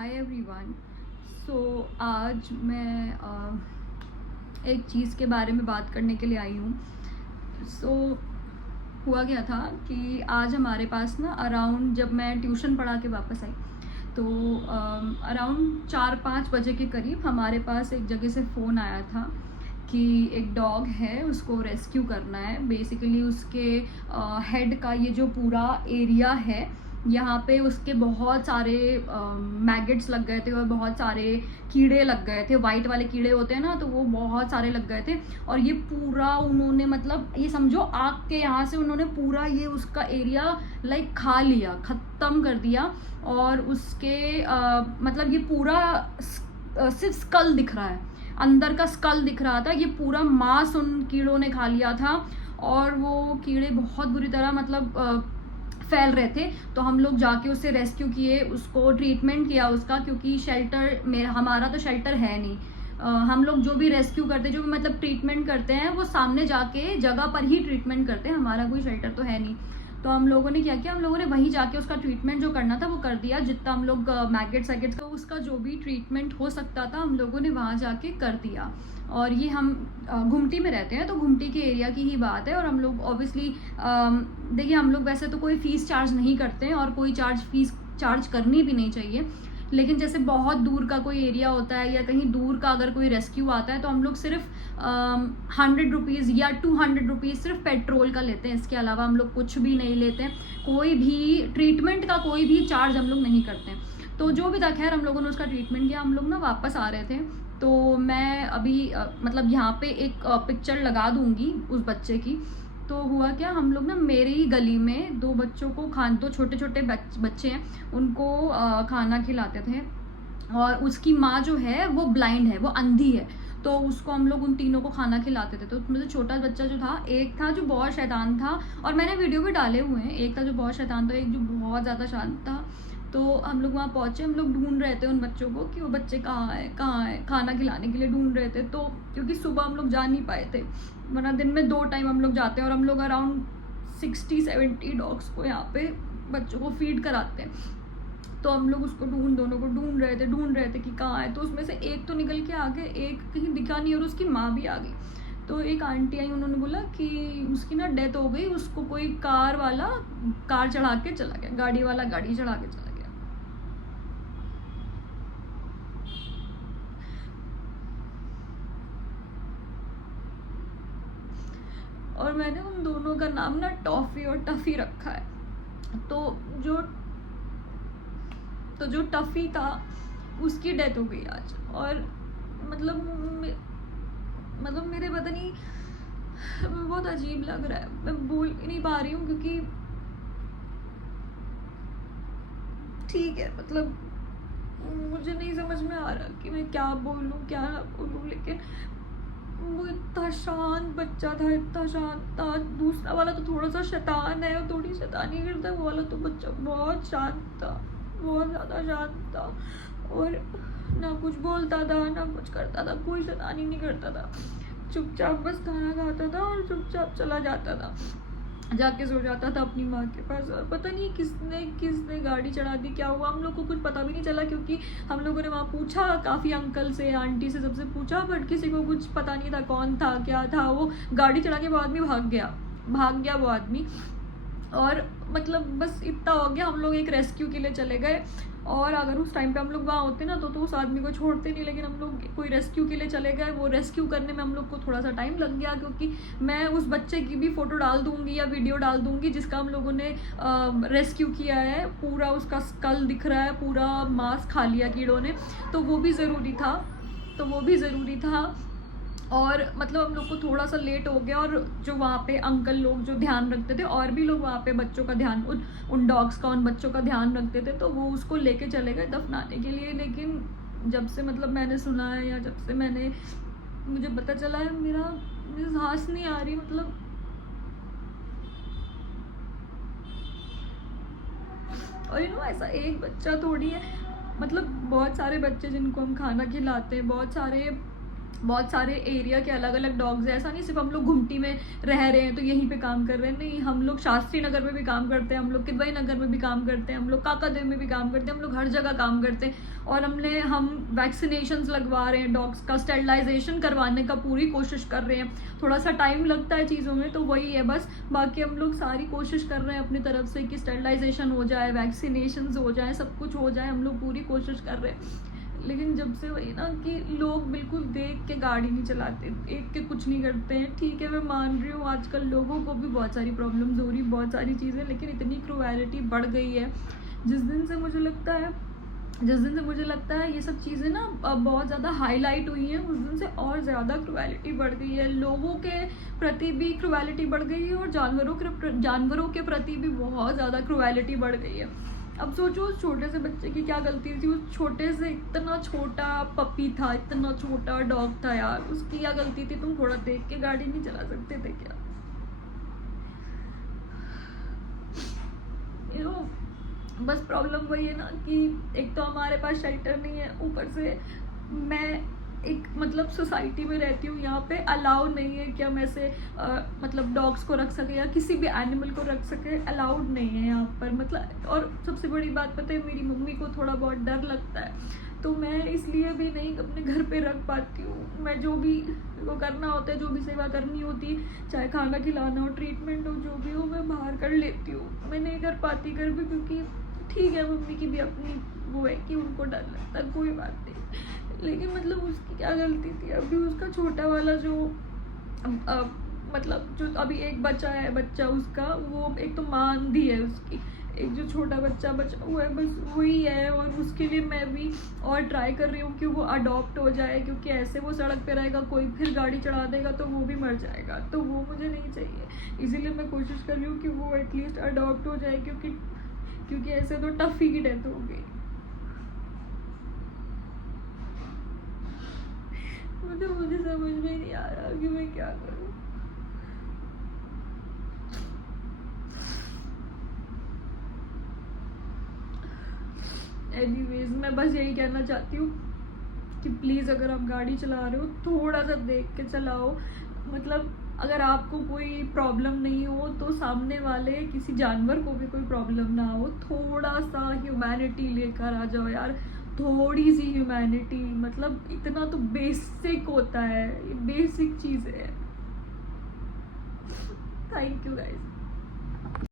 Hi everyone. सो आज मैं एक चीज़ के बारे में बात करने के लिए आई हूँ। हुआ क्या था कि आज हमारे पास ना अराउंड, जब मैं ट्यूशन पढ़ा के वापस आई तो अराउंड 4-5 बजे के करीब हमारे पास एक जगह से फ़ोन आया था कि एक डॉग है, उसको रेस्क्यू करना है। बेसिकली उसके हेड का ये जो पूरा एरिया है, यहाँ पे उसके बहुत सारे मैगेट्स लग गए थे और बहुत सारे कीड़े लग गए थे। वाइट वाले कीड़े होते हैं ना, तो वो बहुत सारे लग गए थे। और ये पूरा उन्होंने, मतलब ये समझो आग के यहाँ से उन्होंने पूरा ये उसका एरिया लाइक खा लिया, ख़त्म कर दिया। और उसके मतलब ये पूरा सिर्फ स्कल दिख रहा है, अंदर का स्कल दिख रहा था। ये पूरा मांस उन कीड़ों ने खा लिया था और वो कीड़े बहुत बुरी तरह मतलब फैल रहे थे। तो हम लोग जाके उसे रेस्क्यू किए, उसको ट्रीटमेंट किया उसका, क्योंकि शेल्टर में, हमारा तो शेल्टर है नहीं। हम लोग जो भी रेस्क्यू करते, जो भी मतलब ट्रीटमेंट करते हैं, वो सामने जाके जगह पर ही ट्रीटमेंट करते हैं। हमारा कोई शेल्टर तो है नहीं। तो हम लोगों ने क्या किया, हम लोगों ने वहीं जाके उसका ट्रीटमेंट जो करना था वो कर दिया। जितना हम लोग मैगेट्स वैगेट्स का उसका जो भी ट्रीटमेंट हो सकता था, हम लोगों ने वहाँ जाके कर दिया। और ये हम घुमटी में रहते हैं, तो घुमटी के एरिया की ही बात है। और हम लोग ऑब्वियसली देखिए, हम लोग वैसे तो कोई फ़ीस चार्ज नहीं करते हैं और कोई फीस चार्ज करनी भी नहीं चाहिए। लेकिन जैसे बहुत दूर का कोई एरिया होता है या कहीं दूर का अगर कोई रेस्क्यू आता है, तो हम लोग सिर्फ 100 रुपीज़ या 200 रुपीज़ सिर्फ पेट्रोल का लेते हैं। इसके अलावा हम लोग कुछ भी नहीं लेते हैं, कोई भी ट्रीटमेंट का कोई भी चार्ज हम लोग नहीं करते हैं। तो जो भी था, खैर हम लोगों ने उसका ट्रीटमेंट किया। हम लोग ना वापस आ रहे थे, तो मैं अभी मतलब यहाँ पे एक पिक्चर लगा दूँगी उस बच्चे की। तो हुआ क्या, हम लोग ना मेरे ही गली में दो बच्चों को दो छोटे छोटे बच्चे हैं, उनको खाना खिलाते थे। और उसकी माँ जो है वो ब्लाइंड है, वो अंधी है। तो उसको हम लोग उन तीनों को खाना खिलाते थे। तो उसमें से छोटा बच्चा जो था, एक था जो बहुत शैतान था, और मैंने वीडियो भी डाले हुए हैं। एक था जो बहुत शैतान था, एक जो बहुत ज़्यादा शांत था। तो हम लोग वहाँ पहुँचे, हम लोग ढूंढ रहे थे उन बच्चों को कि वो बच्चे कहाँ है, खाना खिलाने के लिए ढूंढ रहे थे। तो क्योंकि सुबह हम लोग जा नहीं पाए थे, वरना दिन में 2 टाइम हम लोग जाते हैं। और हम लोग अराउंड 60-70 डॉग्स को यहाँ पे बच्चों को फीड कराते हैं। तो हम लोग उसको दोनों को ढूंढ रहे थे कि कहाँ है। तो उसमें से एक तो निकल के आ गए, एक कहीं दिखा नहीं, और उसकी माँ भी आ गई। तो एक आंटी आई, उन्होंने बोला कि उसकी ना डेथ हो गई, उसको कोई कार वाला कार चढ़ा के चला गया, गाड़ी वाला गाड़ी चढ़ा के चला गया। और मैंने उन दोनों का नाम ना टॉफ़ी और टफ़ी रखा है। तो जो टफ़ी था उसकी डेथ हो गई आज। और मतलब मेरे पता नहीं, बहुत अजीब लग रहा है, मैं बोल ही नहीं पा रही हूँ, क्योंकि ठीक है, मतलब मुझे नहीं समझ में आ रहा कि मैं क्या बोलूँ क्या ना बोलूँ। लेकिन वो इतना शांत बच्चा था, इतना शांत था। दूसरा वाला तो थोड़ा सा शैतान है, थोड़ी शैतानी करता है। वो वाला तो बच्चा बहुत शांत था, बहुत ज़्यादा शांत था। और ना कुछ बोलता था ना कुछ करता था, कोई शैतानी नहीं करता था। चुपचाप बस खाना खाता था और चुपचाप चला जाता था, जाके सो जाता था अपनी माँ के पास। और पता नहीं किसने गाड़ी चढ़ा दी, क्या हुआ हम लोग को कुछ पता भी नहीं चला। क्योंकि हम लोगों ने वहाँ पूछा, काफ़ी अंकल से, आंटी से, सबसे पूछा, बट किसी को कुछ पता नहीं था कौन था क्या था। वो गाड़ी चढ़ा के वो आदमी भाग गया वो आदमी। और मतलब बस इतना हो गया, हम लोग एक रेस्क्यू के लिए चले गए। और अगर उस टाइम पे हम लोग वहाँ होते ना, तो उस आदमी को छोड़ते नहीं। लेकिन हम लोग कोई रेस्क्यू के लिए चले गए, वो रेस्क्यू करने में हम लोग को थोड़ा सा टाइम लग गया। क्योंकि मैं उस बच्चे की भी फ़ोटो डाल दूँगी या वीडियो डाल दूँगी जिसका हम लोगों ने रेस्क्यू किया है। पूरा उसका स्कल दिख रहा है, पूरा मांस खा लिया कीड़ों ने। तो वो भी ज़रूरी था। और मतलब हम लोग को थोड़ा सा लेट हो गया। और जो वहाँ पे अंकल लोग जो ध्यान रखते थे, और भी लोग वहाँ पे बच्चों का ध्यान, उन डॉग्स का, उन बच्चों का ध्यान रखते थे, तो वो उसको लेके चले गए दफनाने के लिए। लेकिन जब से मतलब मैंने सुना है, या जब से मुझे पता चला है, मेरी सांस नहीं आ रही। मतलब और ऐसा एक बच्चा थोड़ी है, मतलब बहुत सारे बच्चे जिनको हम खाना खिलाते हैं, बहुत सारे बहुत सारे एरिया के अलग अलग डॉग्स हैं। ऐसा नहीं सिर्फ हम लोग घुमटी में रह रहे हैं तो यहीं पे काम कर रहे हैं, नहीं, हम लोग शास्त्री नगर में भी काम करते हैं, हम लोग किदवई नगर में भी काम करते हैं, हम लोग काकादेव में भी काम करते हैं, हम लोग हर जगह काम करते हैं। और हम वैक्सीनेशंस लगवा रहे हैं, डॉग्स का स्टेरिलाइजेशन करवाने का पूरी कोशिश कर रहे हैं। थोड़ा सा टाइम लगता है चीज़ों में, तो वही है बस। बाकी हम लोग सारी कोशिश कर रहे हैं अपनी तरफ से कि स्टेरिलाइजेशन हो जाए, वैक्सीनेशंस हो जाए, सब कुछ हो जाए, हम लोग पूरी कोशिश कर रहे हैं। लेकिन जब से वही ना कि लोग बिल्कुल देख के गाड़ी नहीं चलाते, देख के कुछ नहीं करते हैं। ठीक है, मैं मान रही हूँ आजकल लोगों को भी बहुत सारी प्रॉब्लम्स हो रही, बहुत सारी चीज़ें, लेकिन इतनी क्रूएलिटी बढ़ गई है। जिस दिन से मुझे लगता है ये सब चीज़ें ना बहुत ज़्यादा हाईलाइट हुई हैं, उस दिन से और ज़्यादा क्रूएलिटी बढ़ गई है। लोगों के प्रति भी क्रूएलिटी बढ़ गई है और जानवरों के प्रति भी बहुत ज़्यादा क्रूएलिटी बढ़ गई है। अब सोचो उस छोटे से बच्चे की क्या गलती थी, उस छोटे से इतना छोटा पपी था, इतना छोटा डॉग था यार, उसकी क्या गलती थी? तुम थोड़ा देख के गाड़ी नहीं चला सकते थे क्या? बस प्रॉब्लम वही है ना कि एक तो हमारे पास शेल्टर नहीं है, ऊपर से मैं एक मतलब सोसाइटी में रहती हूँ, यहाँ पे अलाउ नहीं है कि हम ऐसे मतलब डॉग्स को रख सके या किसी भी एनिमल को रख सके, अलाउड नहीं है यहाँ पर। मतलब और सबसे बड़ी बात पता है, मेरी मम्मी को थोड़ा बहुत डर लगता है, तो मैं इसलिए भी नहीं अपने घर पे रख पाती हूँ। मैं जो भी को करना होता है, जो भी सेवा करनी होती है, चाहे खाना खिलाना हो, ट्रीटमेंट हो, जो भी हो, मैं बाहर कर लेती हूँ। मैं नहीं कर पाती घर पे, क्योंकि ठीक है मम्मी की भी अपनी वो है कि उनको डर लगता है, कोई बात नहीं। लेकिन मतलब उसकी क्या गलती थी? अभी उसका छोटा वाला जो मतलब जो अभी एक बच्चा उसका, वो एक तो माँ अंधी है उसकी, एक जो छोटा बच्चा हुआ है बस वही है। और उसके लिए मैं भी और ट्राई कर रही हूँ कि वो अडॉप्ट हो जाए, क्योंकि ऐसे वो सड़क पे रहेगा, कोई फिर गाड़ी चढ़ा देगा तो वो भी मर जाएगा, तो वो मुझे नहीं चाहिए। इसीलिए मैं कोशिश कर रही हूँ कि वो एटलीस्ट अडॉप्ट हो जाए, क्योंकि ऐसे तो टफ़ी की डेथ हो गई। मुझे समझ में नहीं आ रहा कि मैं क्या करूँ। एनीवेज, मैं बस यही कहना चाहती हूँ कि प्लीज़ अगर आप गाड़ी चला रहे हो थोड़ा सा देख के चलाओ। मतलब अगर आपको कोई प्रॉब्लम नहीं हो तो सामने वाले किसी जानवर को भी कोई प्रॉब्लम ना हो, थोड़ा सा ह्यूमैनिटी लेकर आ जाओ यार, थोड़ी सी ह्यूमैनिटी। मतलब इतना तो बेसिक होता है, बेसिक चीज़ है। Thank you guys.